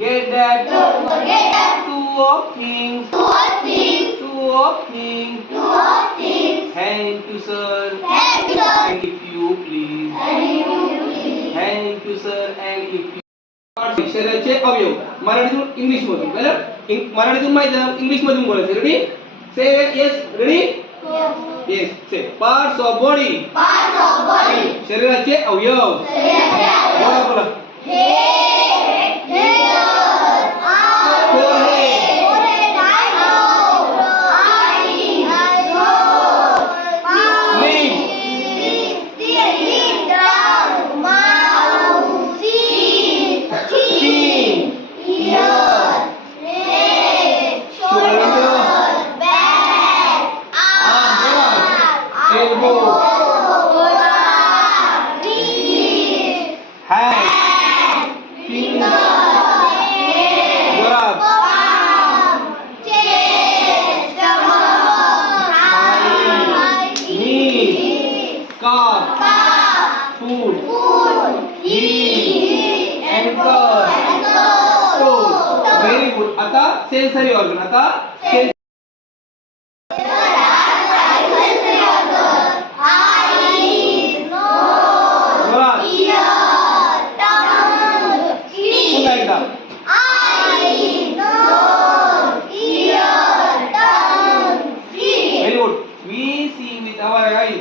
forget that. Don't forget that. Two of things. Two of things. Two of things. Two of things. Thank you, sir. Thank you, sir. And if you please. And if you please. Thank you, sir. And if you. शरीराचे अवयव मराठीतून English मधून बरोबर मराठीतून माहिती आहे English मधून बोलायचं रेडी से यस रेडी यस से parts of body Parts of body. शरीराचे अवयव बोला बोला Head, hair, arm, Forehead. forehead, eyebrow, eyes, nose, mouth, Lips. lips, tongue, mouth, teeth, Chin. ears, legs, shoulder, back, arm, Elbow. forearm, wrist, Hand. finger, जोरात. palm, chest, stomach, thighs, Knee. Calf. calf, Foot. foot, heel, ankle, Toes. Very good. आता sensory organ आता जोरात. पुन्हा एकदा very good we see with our eyes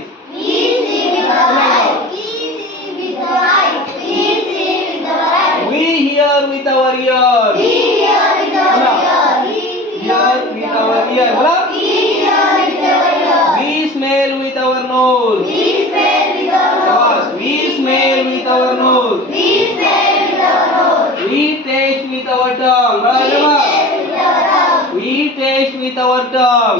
we hear with our ear hear with our ear बोला we smell with our nose we smell with our nose we taste with our tongue we taste with our tongue